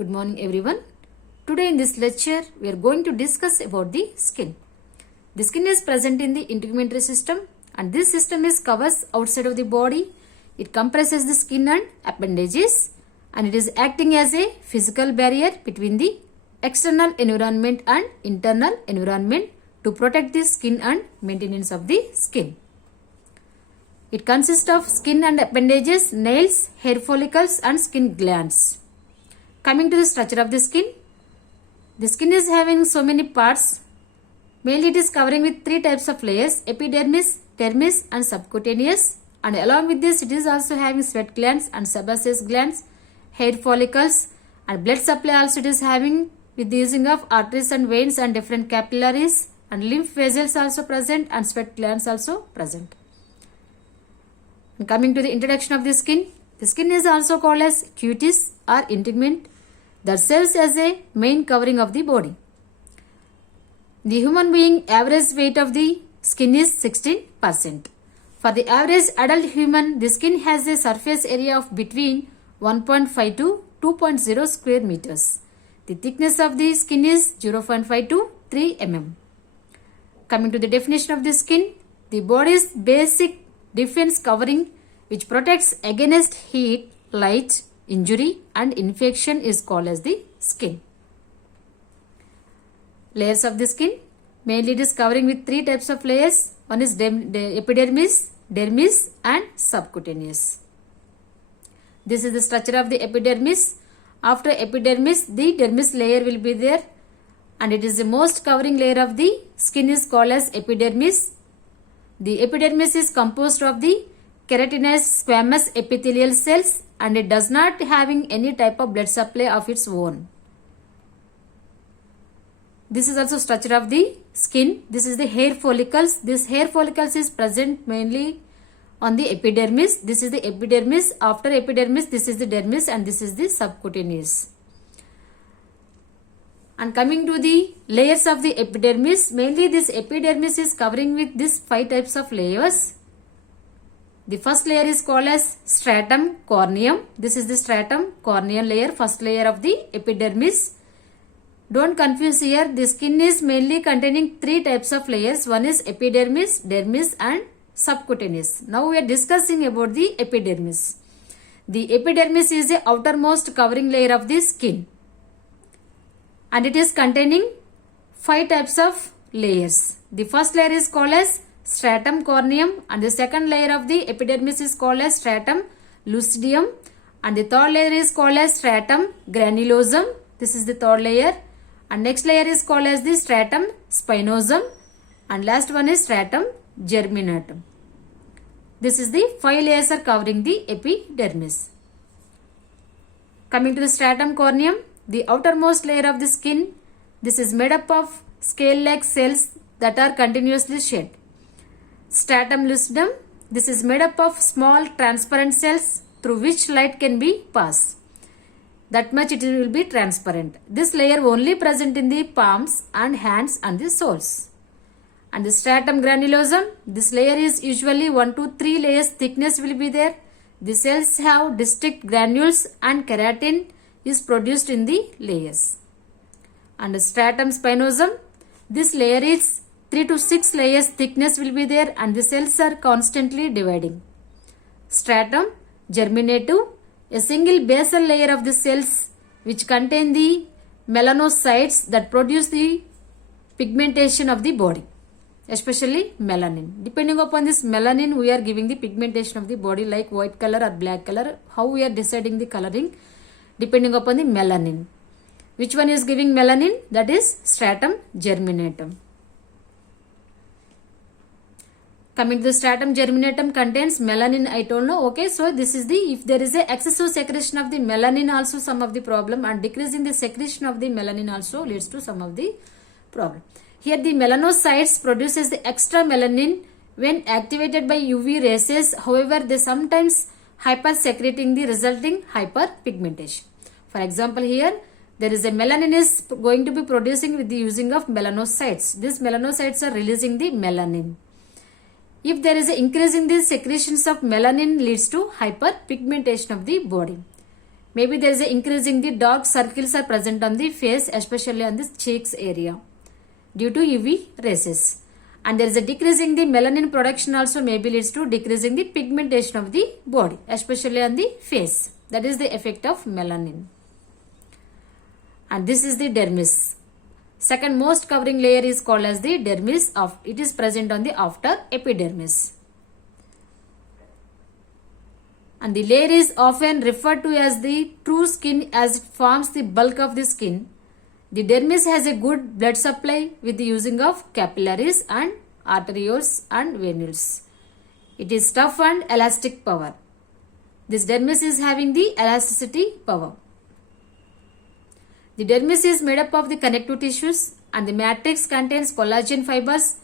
Good morning everyone. Today in this lecture we are going to discuss about the skin. The skin is present in the integumentary system and this system is covers outside of the body. It compresses the skin and appendages and it is acting as a physical barrier between the external environment and internal environment to protect the skin and maintenance of the skin. It consists of skin and appendages, nails, hair follicles and skin glands. Coming to the structure of the skin is having so many parts. Mainly it is covering with three types of layers: epidermis, dermis and subcutaneous, and along with this it is also having sweat glands and sebaceous glands, hair follicles and blood supply also it is having with the using of arteries and veins and different capillaries, and lymph vessels also present and sweat glands also present. And coming to the introduction of the skin is also called as cutis or integument that serves as a main covering of the body. The human being average weight of the skin is 16%. For the average adult human, the skin has a surface area of between 1.5 to 2.0 square meters. The thickness of the skin is 0.5 to 3 mm. Coming to the definition of the skin, the body's basic defense covering which protects against heat, light, injury and infection is called as the skin. Layers of the skin, mainly it is covering with three types of layers. One is epidermis, dermis and subcutaneous. This is the structure of the epidermis. After epidermis, the dermis layer will be there and it is the most covering layer of the skin is called as epidermis. The epidermis is composed of the keratinized squamous epithelial cells and it does not having any type of blood supply of its own. This is also structure of the skin. This is the hair follicles. This hair follicles is present mainly on the epidermis. This is the epidermis. After epidermis, this is the dermis and this is the subcutaneous. And coming to the layers of the epidermis, mainly this epidermis is covering with these five types of layers. The first layer is called as stratum corneum. This is the stratum corneal layer, first layer of the epidermis. Don't confuse here. The skin is mainly containing three types of layers. One is epidermis, dermis and subcutaneous. Now we are discussing about the epidermis. The epidermis is the outermost covering layer of the skin. And it is containing five types of layers. The first layer is called as stratum corneum and the second layer of the epidermis is called as stratum lucidum and the third layer is called as stratum granulosum. This is the third layer and next layer is called as the stratum spinosum and last one is stratum germinatum. This is the five layers are covering the epidermis. Coming to the stratum corneum, the outermost layer of the skin, this is made up of scale-like cells that are continuously shed. Stratum lucidum, this is made up of small transparent cells through which light can be passed. That much it will be transparent. This layer only present in the palms and hands and the soles. And the stratum granulosum, this layer is usually 1 to 3 layers thickness will be there. The cells have distinct granules and keratin is produced in the layers. And the stratum spinosum, this layer is 3 to 6 layers thickness will be there and the cells are constantly dividing. Stratum germinative, a single basal layer of the cells which contain the melanocytes that produce the pigmentation of the body, especially melanin. Depending upon this melanin, we are giving the pigmentation of the body like white color or black color. How we are deciding the coloring? Depending upon the melanin. Which one is giving melanin? That is stratum germinatum. Coming to the stratum germinatum contains melanin, I told no. Okay, so this is the, if there is a excessive secretion of the melanin also some of the problem and decrease in the secretion of the melanin also leads to some of the problem. Here the melanocytes produces the extra melanin when activated by UV rays. However, they sometimes hypersecreting the resulting hyperpigmentation. For example, here there is a melanin is going to be producing with the using of melanocytes. These melanocytes are releasing the melanin. If there is an increase in the secretions of melanin leads to hyperpigmentation of the body. Maybe there is a increasing the dark circles are present on the face, especially on the cheeks area due to UV rays. And there is a decreasing the melanin production also maybe leads to decreasing the pigmentation of the body, especially on the face. That is the effect of melanin. And this is the dermis. Second most covering layer is called as the dermis. It is present on the outer epidermis. And the layer is often referred to as the true skin as it forms the bulk of the skin. The dermis has a good blood supply with the using of capillaries and arterioles and venules. It is tough and elastic power. This dermis is having the elasticity power. The dermis is made up of the connective tissues and the matrix contains collagen fibers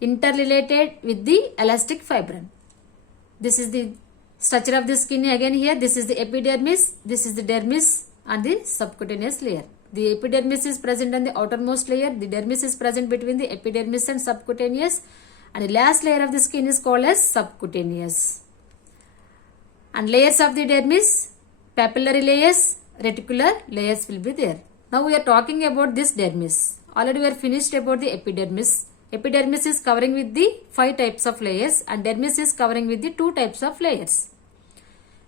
interrelated with the elastic fibrin. This is the structure of the skin again here. This is the epidermis, this is the dermis and the subcutaneous layer. The epidermis is present on the outermost layer. The dermis is present between the epidermis and subcutaneous. And the last layer of the skin is called as subcutaneous. And layers of the dermis, papillary layers, reticular layers will be there. Now we are talking about this dermis. Already we are finished about the epidermis. Epidermis is covering with the 5 types of layers and dermis is covering with the 2 types of layers.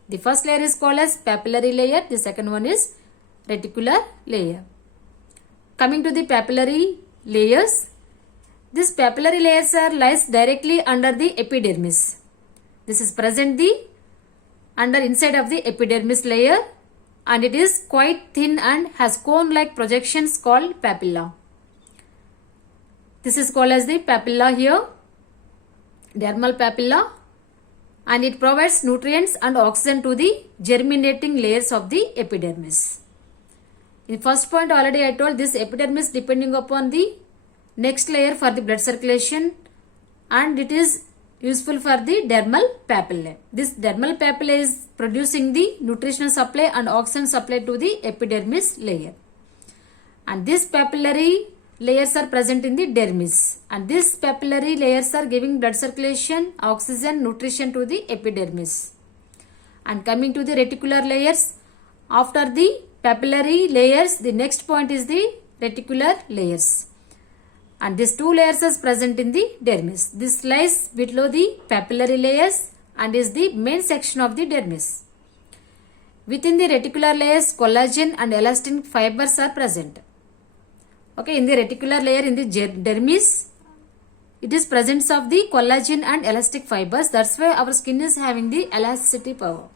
The first layer is called as papillary layer. The second one is reticular layer. Coming to the papillary layers, these papillary layers are lies directly under the epidermis. This is present under inside of the epidermis layer and it is quite thin and has cone-like projections called papilla. This is called as the papilla here, dermal papilla, and it provides nutrients and oxygen to the germinating layers of the epidermis. In first point already I told this epidermis depending upon the next layer for the blood circulation and it is useful for the dermal papillae. This dermal papillae is producing the nutritional supply and oxygen supply to the epidermis layer. And these papillary layers are present in the dermis and these papillary layers are giving blood circulation, oxygen, nutrition to the epidermis. And coming to the reticular layers, after the papillary layers, the next point is the reticular layers. And these 2 layers are present in the dermis. This lies below the papillary layers and is the main section of the dermis. Within the reticular layers, collagen and elastin fibers are present. Okay, in the reticular layer in the dermis, it is presence of the collagen and elastic fibers. That's why our skin is having the elasticity power.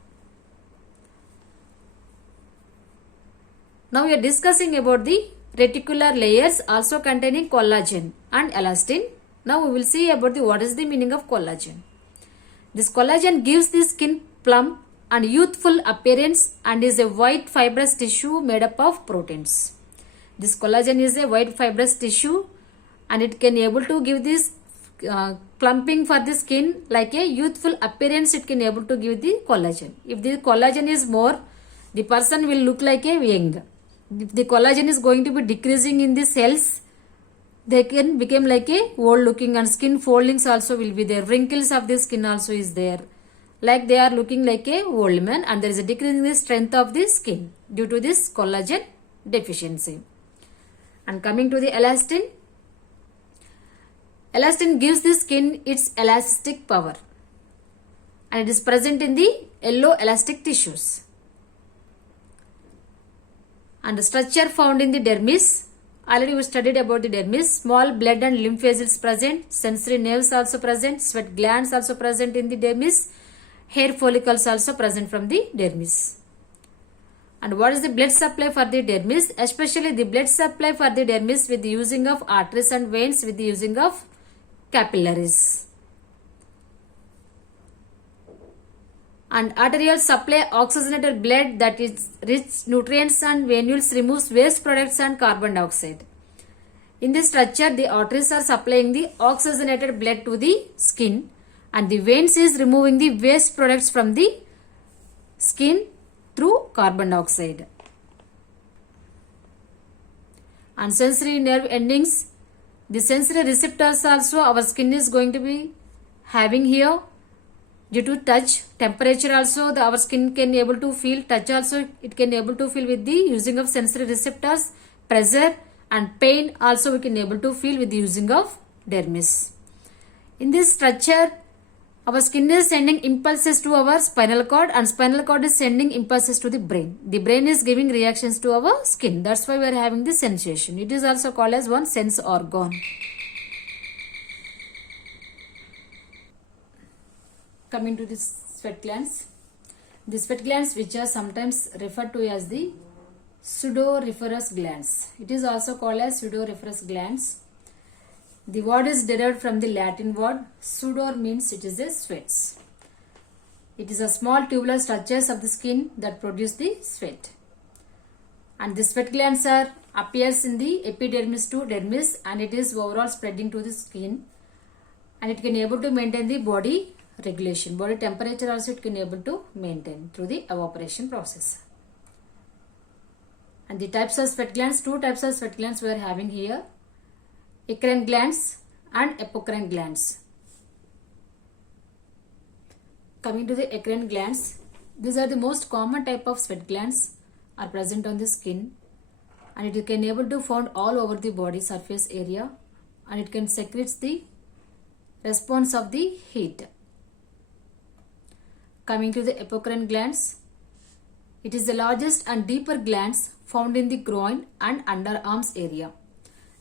Now we are discussing about the reticular layers also containing collagen and elastin. Now we will see about what is the meaning of collagen. This collagen gives the skin plump and youthful appearance and is a white fibrous tissue made up of proteins. This collagen is a white fibrous tissue and it can able to give this plumping for the skin like a youthful appearance. It can able to give the collagen. If the collagen is more, the person will look like a young. If the collagen is going to be decreasing in the cells, they can become like a old looking and skin foldings also will be there. Wrinkles of the skin also is there. Like they are looking like a old man and there is a decrease in the strength of the skin due to this collagen deficiency. And coming to the elastin, elastin gives the skin its elastic power and it is present in the yellow elastic tissues. And the structure found in the dermis, already we studied about the dermis. Small blood and lymph vessels present, sensory nerves also present, sweat glands also present in the dermis, hair follicles also present from the dermis. And what is the blood supply for the dermis? Especially the blood supply for the dermis with the using of arteries and veins with the using of capillaries. And arterial supply oxygenated blood that is rich nutrients and venules removes waste products and carbon dioxide. In this structure, the arteries are supplying the oxygenated blood to the skin and the veins is removing the waste products from the skin through carbon dioxide. And sensory nerve endings, the sensory receptors also our skin is going to be having here due to touch, temperature also our skin can able to feel, touch also it can able to feel with the using of sensory receptors, pressure and pain also we can able to feel with the using of dermis. In this structure, our skin is sending impulses to our spinal cord and spinal cord is sending impulses to the brain. The brain is giving reactions to our skin. That's why we are having this sensation. It is also called as one sense organ. Coming to the sweat glands. The sweat glands, which are sometimes referred to as the sudoriferous glands. It is also called as sudoriferous glands. The word is derived from the Latin word sudor, means it is a sweats. It is a small tubular structures of the skin that produce the sweat. And the sweat glands are appears in the epidermis to dermis and it is overall spreading to the skin and it can able to maintain the body regulation. Body temperature also it can able to maintain through the evaporation process. And the types of sweat glands, two types of sweat glands we are having here. Eccrine glands and apocrine glands. Coming to the eccrine glands, these are the most common type of sweat glands are present on the skin and it can able to found all over the body surface area and it can secrete the response of the heat. Coming to the apocrine glands, it is the largest and deeper glands found in the groin and underarms area.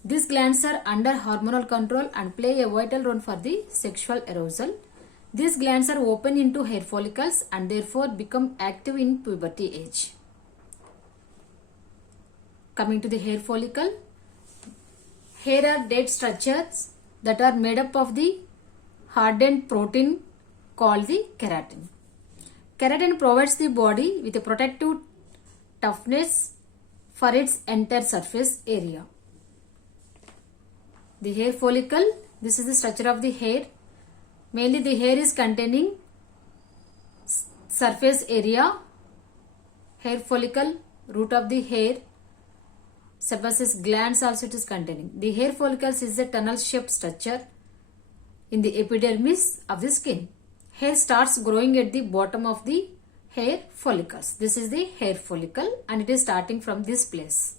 These glands are under hormonal control and play a vital role for the sexual arousal. These glands are open into hair follicles and therefore become active in puberty age. Coming to the hair follicle, hair are dead structures that are made up of the hardened protein called the keratin. Keratin provides the body with a protective toughness for its entire surface area. The hair follicle, this is the structure of the hair. Mainly the hair is containing surface area, hair follicle, root of the hair, sebaceous glands also it is containing. The hair follicles is a tunnel shaped structure in the epidermis of the skin. Hair starts growing at the bottom of the hair follicles. This is the hair follicle and it is starting from this place.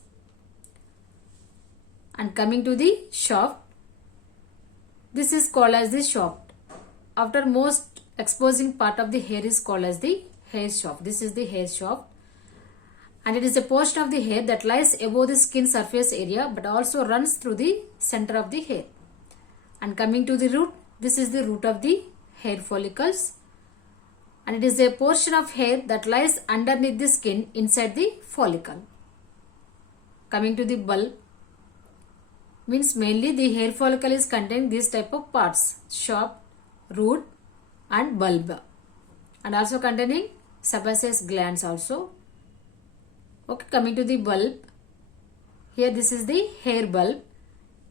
And coming to the shaft, this is called as the shaft. After most exposing part of the hair is called as the hair shaft. This is the hair shaft and it is a portion of the hair that lies above the skin surface area but also runs through the center of the hair. And coming to the root, this is the root of the hair follicles and it is a portion of hair that lies underneath the skin inside the follicle. Coming to the bulb, means mainly the hair follicle is containing these type of parts, shaft, root and bulb and also containing sebaceous glands also. Okay, coming to the bulb, here this is the hair bulb.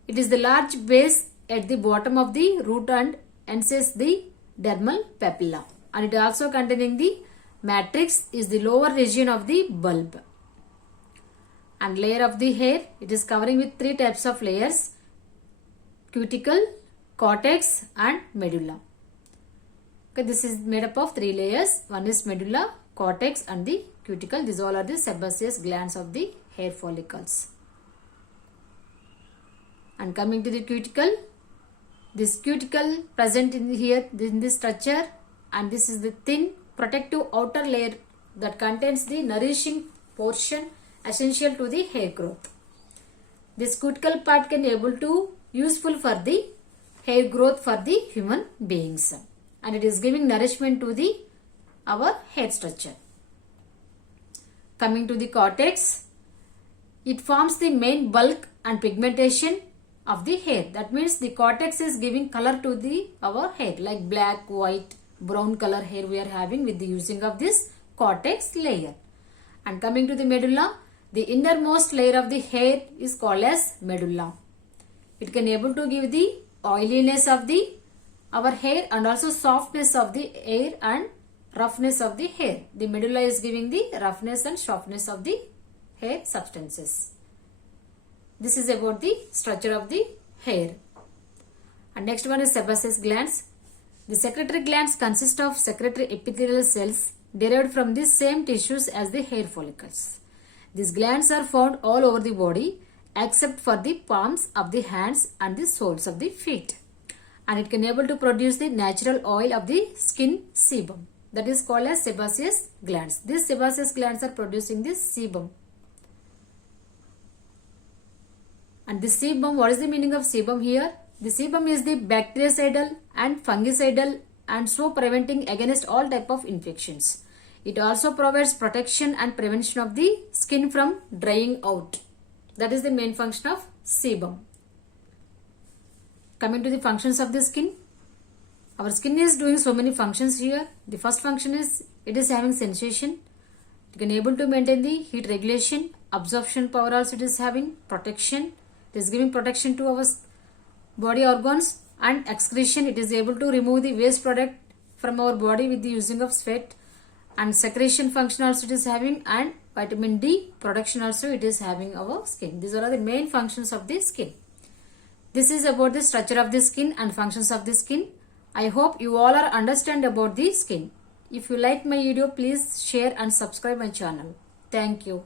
It is the large base at the bottom of the root and encases the dermal papilla and it also containing the matrix is the lower region of the bulb. And layer of the hair, it is covering with three types of layers: cuticle, cortex and medulla. Okay, this is made up of three layers. One is medulla, cortex and the cuticle. These all are the sebaceous glands of the hair follicles. And coming to the cuticle, this cuticle present in here in this structure and this is the thin protective outer layer that contains the nourishing portion essential to the hair growth. This cuticle part can able to useful for the hair growth for the human beings and it is giving nourishment to the our hair structure. Coming to the cortex, it forms the main bulk and pigmentation of the hair. That means the cortex is giving color to the our hair like black, white, brown color hair we are having with the using of this cortex layer. And coming to the medulla, the innermost layer of the hair is called as medulla. It can able to give the oiliness of the our hair and also softness of the hair and roughness of the hair. The medulla is giving the roughness and softness of the hair substances. This is about the structure of the hair. And next one is sebaceous glands. The secretory glands consist of secretory epithelial cells derived from the same tissues as the hair follicles. These glands are found all over the body except for the palms of the hands and the soles of the feet. And it can able to produce the natural oil of the skin sebum. That is called as sebaceous glands. These sebaceous glands are producing this sebum. And the sebum, what is the meaning of sebum here? The sebum is the bactericidal and fungicidal and so preventing against all type of infections. It also provides protection and prevention of the skin from drying out. That is the main function of sebum. Coming to the functions of the skin. Our skin is doing so many functions here. The first function is it is having sensation. It can able to maintain the heat regulation. Absorption power also it is having. Protection. It is giving protection to our body organs. And excretion. It is able to remove the waste product from our body with the using of sweat. And secretion function also it is having. And vitamin D production also it is having our skin. These are the main functions of the skin. This is about the structure of the skin and functions of the skin. I hope you all are understand about the skin. If you like my video, please share and subscribe my channel. Thank you.